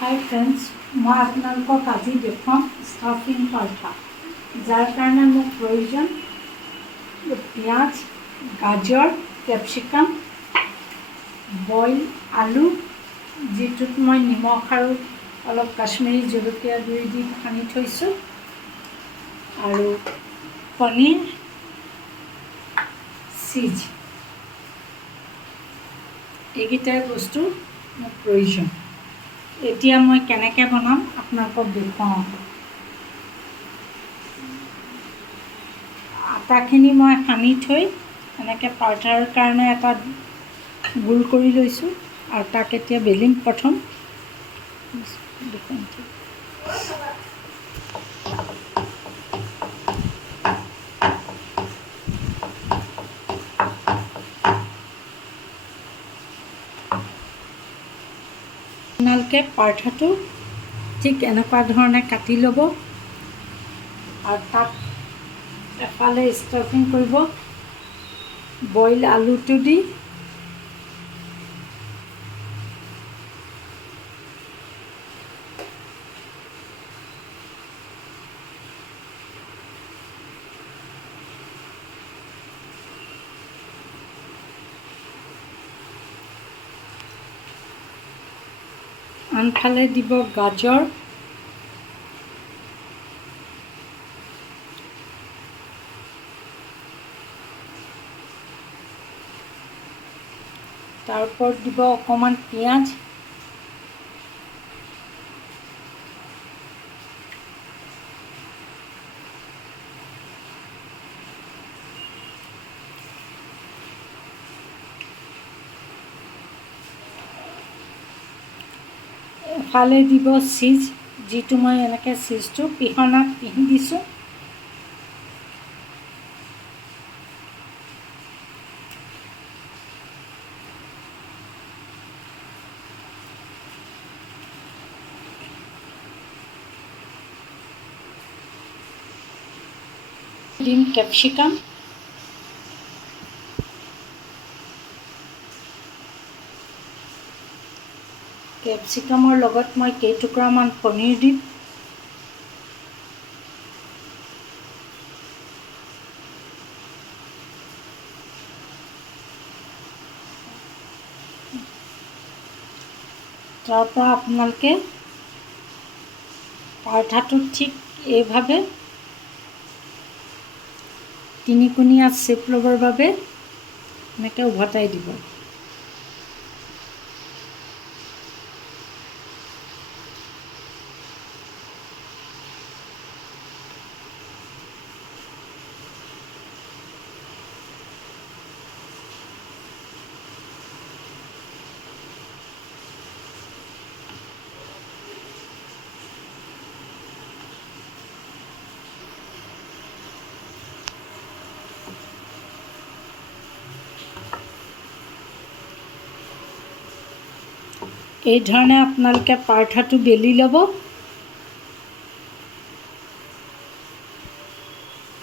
Hi friends, मैं आपनालोকক আজি देखुৱাম staffing paratha. Jar कारण मोक प्रयोजन पियाज, गाजर, कैप्सिकाम, बॉइल आलू जितुत मैं निमख और अलप काश्मीरी जलकिया गुड़ी दी सानी थैसो और पनीर चीज এইকেইটাই বস্তু মোক প্ৰয়োজন। এতিয়া মই কেনেকৈ বনাম আপোনালোকক দেখুৱাওঁ। আটাখিনি মই সানি থৈ এনেকৈ পৰঠাৰ কাৰণে এটা গোল কৰি লৈছোঁ আৰু তাক এতিয়া বেলিম। প্ৰথম আপোনালোকে পৰঠাটো ঠিক এনেকুৱা ধৰণে কাটি ল'ব আৰু তাত এফালে ষ্টাফিং কৰিব বইল আলুটো দি। আনফালে দিব গাজৰ, তাৰ ওপৰত দিব অকণমান পিঁয়াজ, এফালে দিব চীজ, যিটো মই এনেকৈ চীজটো পিহনাত পিহি দিছোঁ। দিম কেপচিকাম, কেপচিকামৰ লগত মই কেইটুকুৰামান পনীৰ দিম। তাৰপৰা আপোনালোকে পৰঠাটো ঠিক এইভাৱে তিনিকোণীয়া শ্বেপ ল'বৰ বাবে এনেকৈ উভতাই দিব। এই ধৰণে আপোনালোকে পৰঠাটো বেলি ল'ব।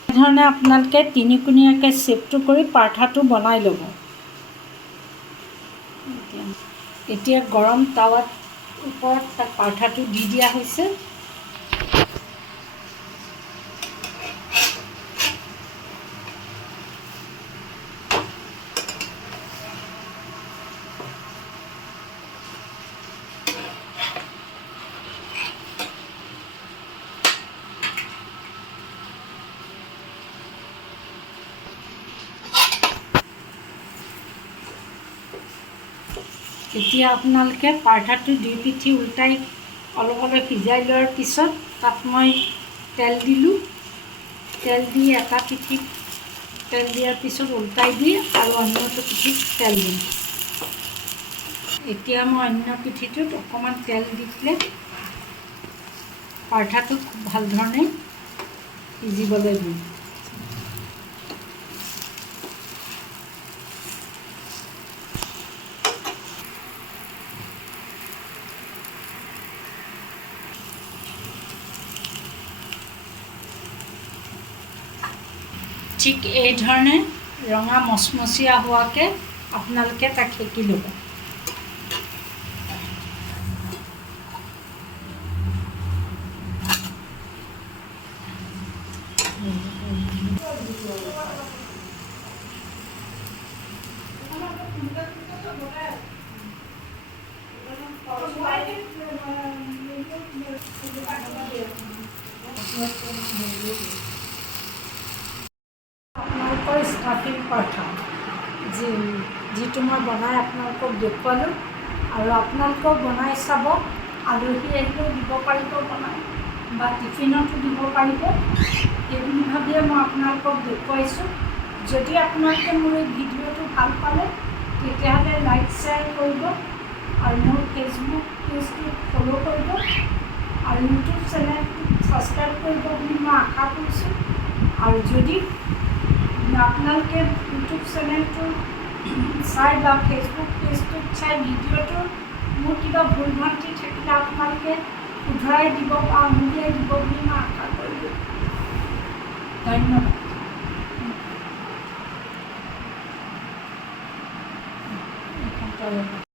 এই ধৰণে আপোনালোকে তিনিকোণীয়াকৈ শ্বেপটো কৰি পৰঠাটো বনাই ল'ব। এতিয়া গৰম টাৱাত ওপৰত পৰঠাটো দি দিয়া হৈছে। এতিয়া আপোনালোকে পৰঠাটো দুই পিঠি উল্টাই অলপ অলপ সিজাই লোৱাৰ পিছত তাত মই তেল দিলোঁ। তেল দি এটা পিঠিত তেল দিয়াৰ পিছত উল্টাই দি আৰু অন্যটো পিঠিত তেল দিম। এতিয়া মই অন্য পিঠিটোত অকণমান তেল দি দিলে পৰঠাটো খুব ভাল ধৰণে সিজিবলৈ দিম। ঠিক এই ধৰণে ৰঙা মচমচীয়া হোৱাকৈ আপোনালোকে তাক সেকি ল'ব। আপোনালোকৰ ষ্টাফিং পৰঠা যিটো মই বনাই আপোনালোকক দেখুৱালোঁ, আৰু আপোনালোকেও বনাই চাব। আলহী আহিলেও দিব পাৰিব বনাই, বা টিফিনতো দিব পাৰিব। এইবুলি ভাবিয়ে মই আপোনালোকক দেখুৱাইছোঁ। যদি আপোনালোকে মোৰ এই ভিডিঅ'টো ভাল পালে তেতিয়াহ'লে লাইক শ্বেয়াৰ কৰিব, আৰু মোৰ ফেচবুক পেজটো ফ'ল' কৰিব, আৰু ইউটিউব চেনেলটো ছাবস্ক্ৰাইব কৰিব বুলি মই আশা কৰিছোঁ। আৰু যদি আপোনালোকে ইউটিউব চেনেলটো চাই বা ফেচবুক পেজটোত চাই ভিডিঅ'টো মোৰ কিবা ভুল ভ্ৰান্তি থাকিলে আপোনালোকে শুধৰাই দিব বা উলিয়াই দিব বুলি মই আশা কৰিলোঁ। ধন্যবাদ।